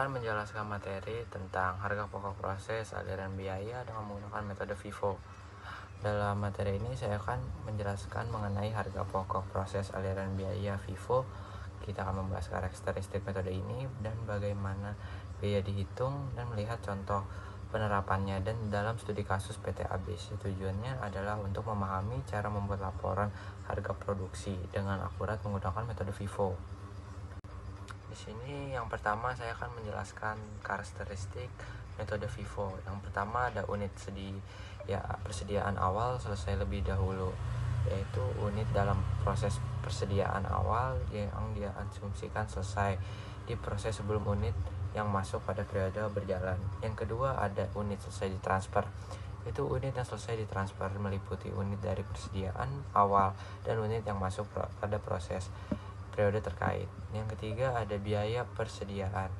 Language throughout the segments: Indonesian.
akan menjelaskan materi tentang harga pokok proses aliran biaya dengan menggunakan metode FIFO. Dalam materi ini saya akan menjelaskan mengenai harga pokok proses aliran biaya FIFO. Kita akan membahas karakteristik metode ini dan bagaimana biaya dihitung dan melihat contoh penerapannya. Dan dalam studi kasus PT ABC, tujuannya adalah untuk memahami cara membuat laporan harga produksi dengan akurat menggunakan metode FIFO. Di sini yang pertama saya akan menjelaskan karakteristik metode FIFO. Yang pertama ada unit persediaan awal selesai lebih dahulu, yaitu unit dalam proses persediaan awal yang diasumsikan selesai di proses sebelum unit yang masuk pada periode berjalan. Yang kedua ada unit selesai ditransfer. Itu unit yang selesai ditransfer meliputi unit dari persediaan awal dan unit yang masuk pada proses periode terkait. Yang ketiga ada biaya persediaan.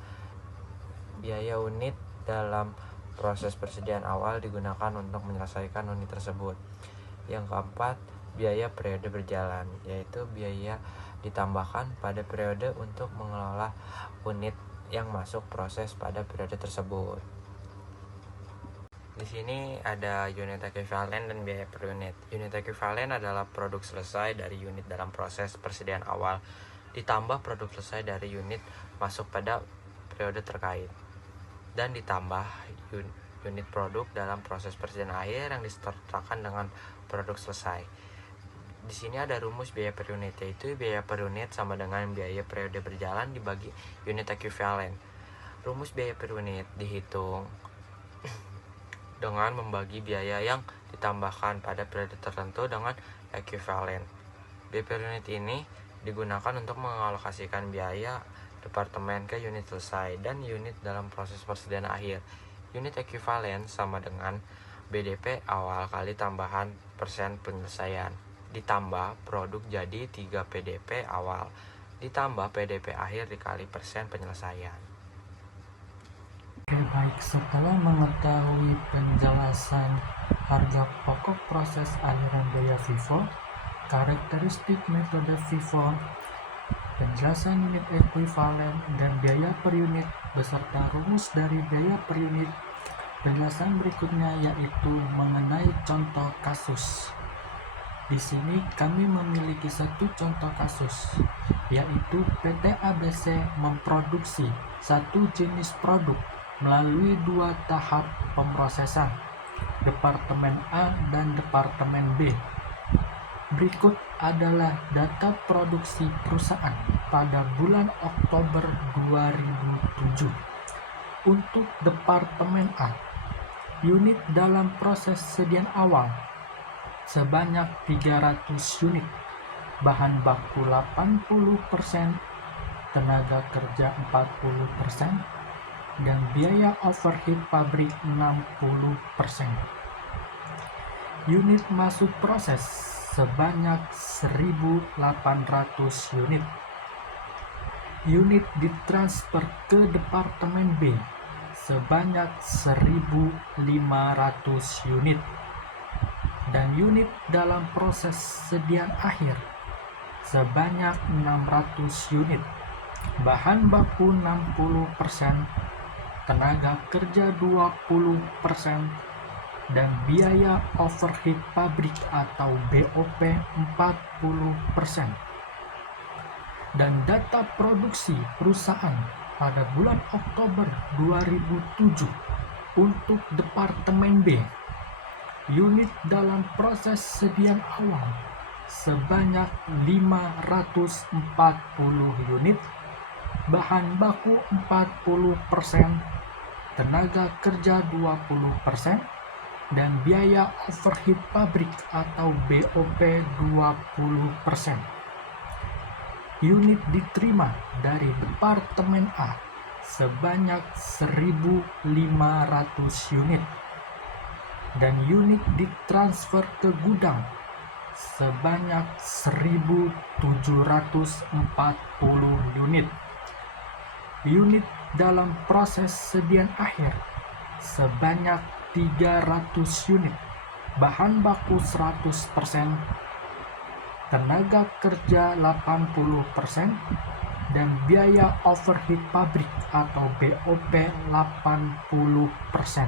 Biaya unit dalam proses persediaan awal digunakan untuk menyelesaikan unit tersebut. Yang keempat, biaya periode berjalan, yaitu biaya ditambahkan pada periode untuk mengelola unit yang masuk proses pada periode tersebut. Di sini ada unit ekuivalen dan biaya per unit. Unit ekuivalen adalah produk selesai dari unit dalam proses persediaan awal ditambah produk selesai dari unit masuk pada periode terkait dan ditambah unit produk dalam proses persediaan akhir yang disertakan dengan produk selesai. Di sini ada rumus biaya per unit, yaitu biaya per unit sama dengan biaya periode berjalan dibagi unit ekuivalen. Rumus biaya per unit dihitung dengan membagi biaya yang ditambahkan pada periode tertentu dengan ekuivalen. Biaya per unit ini digunakan untuk mengalokasikan biaya departemen ke unit selesai dan unit dalam proses persediaan akhir. Unit ekuivalen sama dengan BDP awal kali tambahan persen penyelesaian ditambah produk jadi 3 PDP awal ditambah PDP akhir dikali persen penyelesaian. Baik, setelah mengetahui penjelasan harga pokok proses aliran biaya FIFO, karakteristik metode FIFO, penjelasan unit ekuivalen dan biaya per unit beserta rumus dari biaya per unit, penjelasan berikutnya yaitu mengenai contoh kasus. Di sini kami memiliki satu contoh kasus, yaitu PT ABC memproduksi satu jenis produk melalui 2 tahap pemrosesan, Departemen A dan Departemen B. Berikut adalah data produksi perusahaan pada bulan Oktober 2007. Untuk Departemen A, unit dalam proses sediaan awal sebanyak 300 unit, bahan baku 80%, tenaga kerja 40%, dan biaya overhead pabrik 60%. Unit masuk proses sebanyak 1.800 unit. Unit ditransfer ke Departemen B sebanyak 1.500 unit. Dan unit dalam proses sediaan akhir sebanyak 600 unit, bahan baku 60%, tenaga kerja 20%, dan biaya overhead pabrik atau BOP 40%. Dan data produksi perusahaan pada bulan Oktober 2007 untuk Departemen B, unit dalam proses sediaan awal sebanyak 540 unit, bahan baku 40%, tenaga kerja 20%, dan biaya overhead pabrik atau BOP 20%. Unit diterima dari Departemen A sebanyak 1.500 unit, dan unit ditransfer ke gudang sebanyak 1.740 unit. Unit dalam proses sediaan akhir sebanyak 300 unit, bahan baku 100%, tenaga kerja 80%, dan biaya overhead pabrik atau BOP 80%.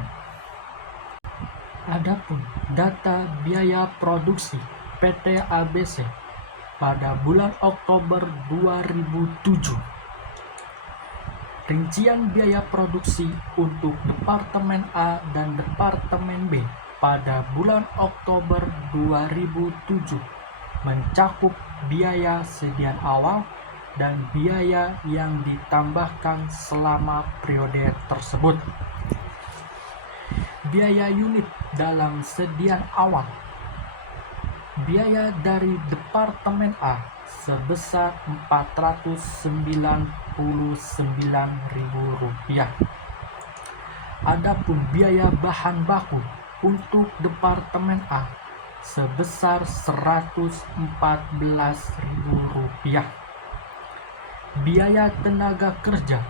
Adapun data biaya produksi PT ABC pada bulan Oktober 2007. Rincian biaya produksi untuk Departemen A dan Departemen B pada bulan Oktober 2007 mencakup biaya sediaan awal dan biaya yang ditambahkan selama periode tersebut. Biaya unit dalam sediaan awal. Biaya dari Departemen A sebesar Rp499.000. Adapun biaya bahan baku untuk Departemen A sebesar Rp114.000. Biaya tenaga kerja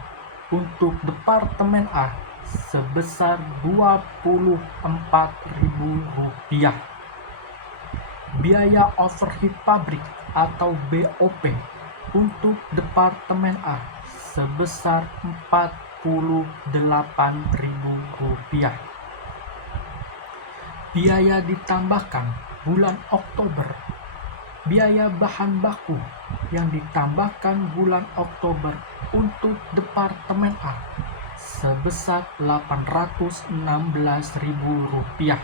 untuk Departemen A sebesar Rp24.000. Biaya overhead pabrik atau BOP untuk Departemen A sebesar Rp48.000. Biaya ditambahkan bulan Oktober. Biaya bahan baku yang ditambahkan bulan Oktober untuk Departemen A sebesar Rp816.000.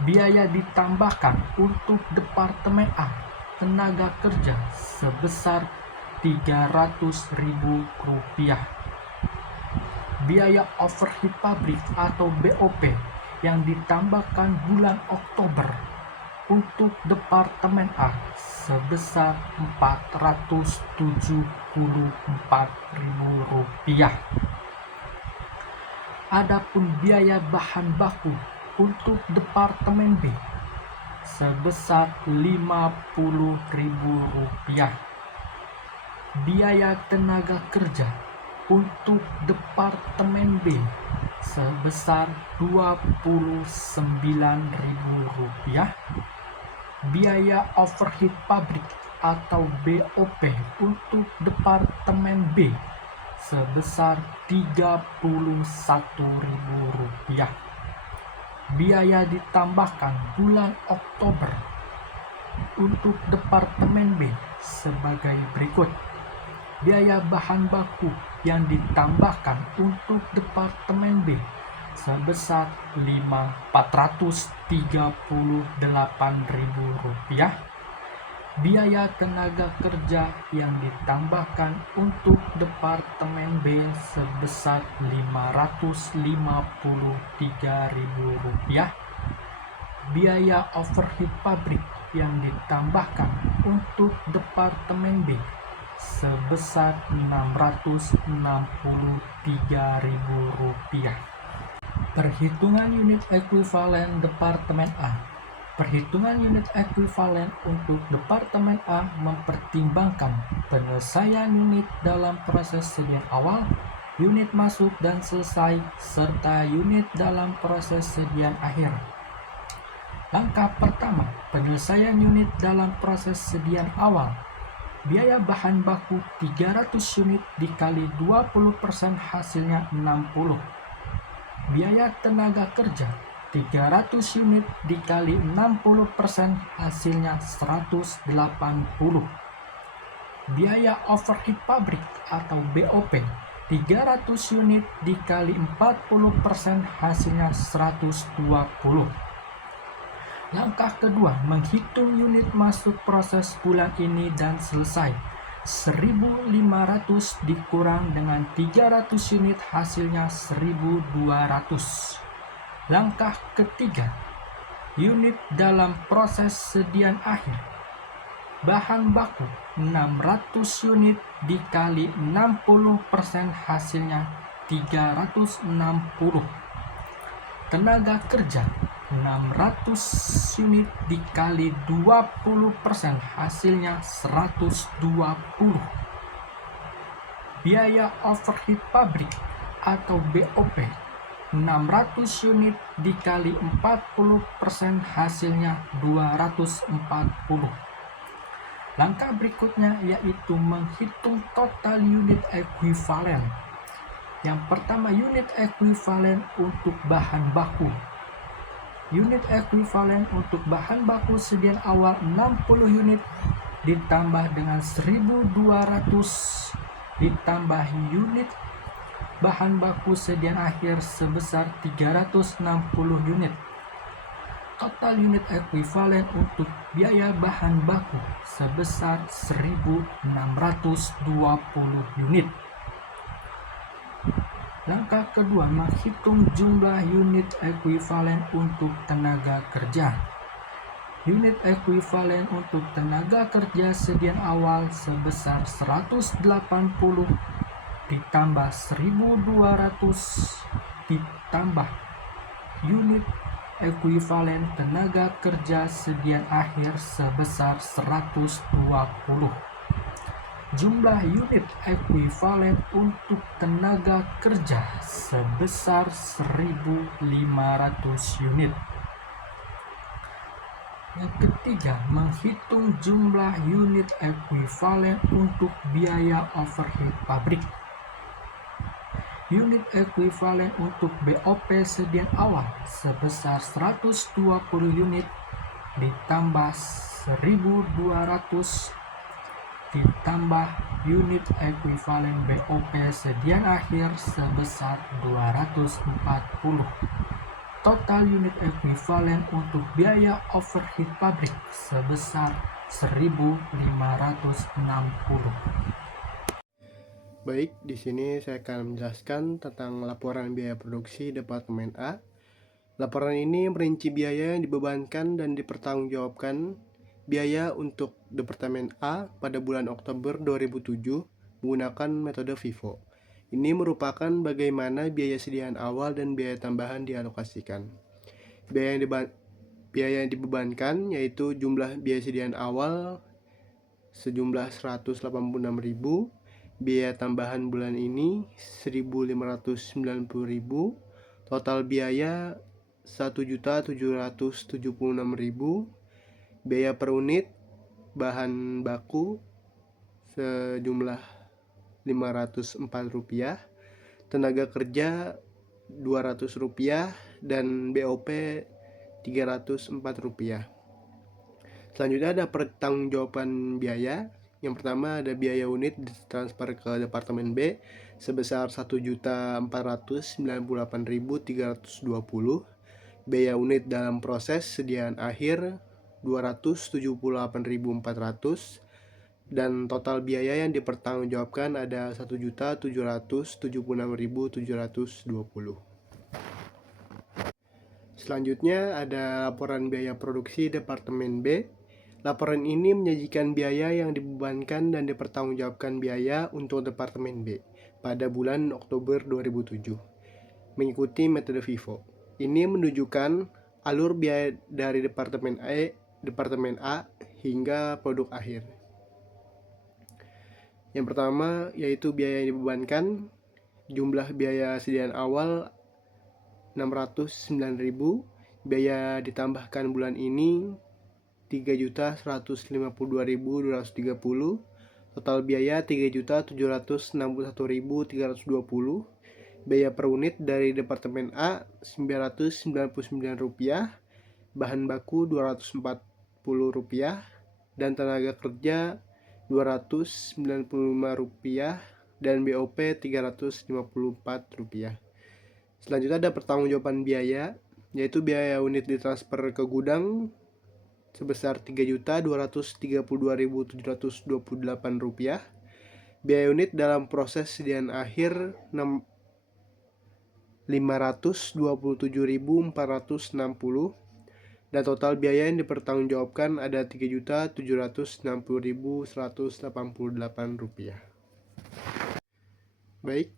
Biaya ditambahkan untuk Departemen A tenaga kerja sebesar Rp300.000. Biaya overhead pabrik atau BOP yang ditambahkan bulan Oktober untuk Departemen A sebesar Rp474.000. Adapun biaya bahan baku untuk Departemen B sebesar Rp50.000. Biaya tenaga kerja untuk Departemen B sebesar Rp29.000. Biaya overhead pabrik atau BOP untuk Departemen B sebesar Rp31.000. Biaya ditambahkan bulan Oktober untuk Departemen B sebagai berikut. Biaya bahan baku yang ditambahkan untuk Departemen B sebesar Rp438.000. Biaya tenaga kerja yang ditambahkan untuk Departemen B sebesar Rp553.000. Biaya overhead pabrik yang ditambahkan untuk Departemen B sebesar Rp663.000. Perhitungan unit ekuivalen Departemen A. Perhitungan unit ekuivalen untuk Departemen A mempertimbangkan penyelesaian unit dalam proses sediaan awal, unit masuk dan selesai, serta unit dalam proses sediaan akhir. Langkah pertama, penyelesaian unit dalam proses sediaan awal. Biaya bahan baku 300 unit dikali 20% hasilnya 60. Biaya tenaga kerja 300 unit dikali 60% hasilnya 180. Biaya overhead pabrik atau BOP 300 unit dikali 40% hasilnya 120. Langkah kedua, menghitung unit masuk proses bulan ini dan selesai. 1.500 dikurang dengan 300 unit hasilnya 1.200. Langkah ketiga, unit dalam proses sediaan akhir. Bahan baku 600 unit dikali 60% hasilnya 360. Tenaga kerja 600 unit dikali 20% hasilnya 120. Biaya overhead pabrik atau BOP 600 unit dikali 40% hasilnya 240. Langkah berikutnya yaitu menghitung total unit ekuivalen. Yang pertama, unit ekuivalen untuk bahan baku. Unit ekuivalen untuk bahan baku sediaan awal 60 unit ditambah dengan 1.200 ditambah unit bahan baku sediaan akhir sebesar 360 unit. Total unit ekuivalen untuk biaya bahan baku sebesar 1.620 unit. Langkah kedua, menghitung jumlah unit ekuivalen untuk tenaga kerja. Unit ekuivalen untuk tenaga kerja sediaan awal sebesar 180 ditambah 1.200 ditambah unit ekuivalen tenaga kerja sediaan akhir sebesar 120. Jumlah unit ekuivalen untuk tenaga kerja sebesar 1.500 unit. Yang ketiga, menghitung jumlah unit ekuivalen untuk biaya overhead pabrik. Unit ekuivalen untuk BOP sediaan awal sebesar 120 unit ditambah 1.200 ditambah unit ekuivalen BOP sediaan akhir sebesar 240. Total unit ekuivalen untuk biaya overhead pabrik sebesar 1.560. Baik, di sini saya akan menjelaskan tentang laporan biaya produksi Departemen A. Laporan ini merinci biaya yang dibebankan dan dipertanggungjawabkan biaya untuk Departemen A pada bulan Oktober 2007 menggunakan metode FIFO. Ini merupakan bagaimana biaya sediaan awal dan biaya tambahan dialokasikan. Biaya yang dibebankan yaitu jumlah biaya sediaan awal sejumlah 186.000, biaya tambahan bulan ini 1.590.000, total biaya 1.776.000, biaya per unit bahan baku sejumlah Rp504, tenaga kerja Rp200 dan BOP Rp304. Selanjutnya ada pertanggungjawaban biaya. Yang pertama ada biaya unit ditransfer ke Departemen B sebesar 1.498.320, biaya unit dalam proses sediaan akhir 278.400, dan total biaya yang dipertanggungjawabkan ada 1.776.720. Selanjutnya ada laporan biaya produksi Departemen B. Laporan ini menyajikan biaya yang dibebankan dan dipertanggungjawabkan biaya untuk Departemen B pada bulan Oktober 2007 mengikuti metode FIFO. Ini menunjukkan alur biaya dari Departemen A hingga produk akhir. Yang pertama yaitu biaya yang dibebankan. Jumlah biaya sediaan awal 609.000, biaya ditambahkan bulan ini 3.152.230, total biaya 3.761.320, biaya per unit dari Departemen A Rp999, bahan baku Rp240, dan tenaga kerja Rp295 dan BOP Rp354. Selanjutnya ada pertanggungjawaban biaya, yaitu biaya unit ditransfer ke gudang sebesar Rp3.232.728, biaya unit dalam proses sediaan akhir Rp527.460, dan total biaya yang dipertanggungjawabkan ada Rp3.760.188. Baik,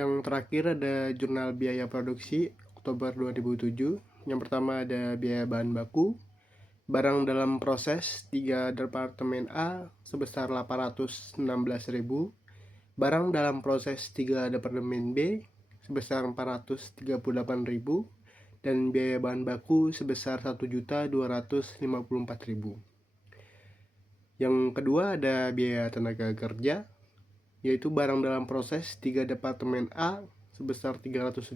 yang terakhir ada jurnal biaya produksi Oktober 2007. Yang pertama ada biaya bahan baku. Barang dalam proses 3 Departemen A sebesar 816.000. Barang dalam proses 3 Departemen B sebesar 438.000. Dan biaya bahan baku sebesar 1.254.000. Yang kedua ada biaya tenaga kerja, yaitu barang dalam proses 3 Departemen A sebesar 300.000,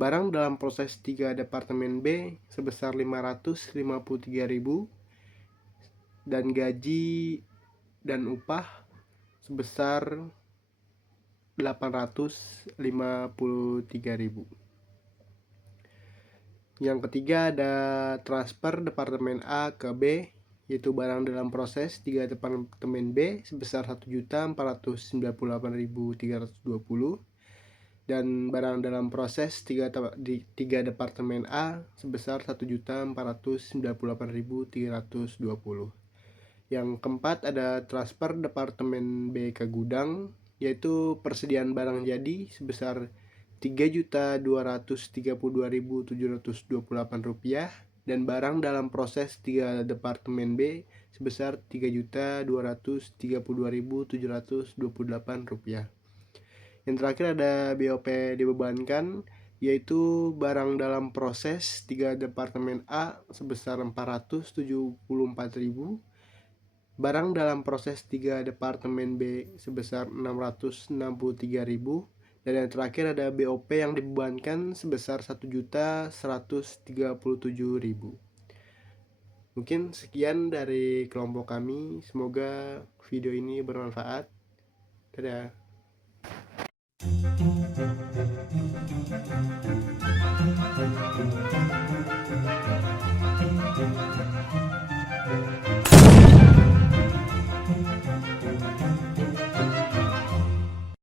barang dalam proses 3 Departemen B sebesar 553.000, dan gaji dan upah sebesar 853.000. Yang ketiga ada transfer Departemen A ke B, yaitu barang dalam proses 3 Departemen B sebesar 1.498.320, dan barang dalam proses 3 Departemen A sebesar 1.498.320. Yang keempat ada transfer Departemen B ke gudang, yaitu persediaan barang jadi sebesar Rp3.232.728, dan barang dalam proses 3 Departemen B sebesar Rp3.232.728. Yang terakhir ada BOP dibebankan, yaitu barang dalam proses 3 Departemen A sebesar Rp474.000, barang dalam proses 3 Departemen B sebesar Rp663.000, dan yang terakhir ada BOP yang dibebankan sebesar Rp1.137.000. Mungkin sekian dari kelompok kami, semoga video ini bermanfaat. Dadah.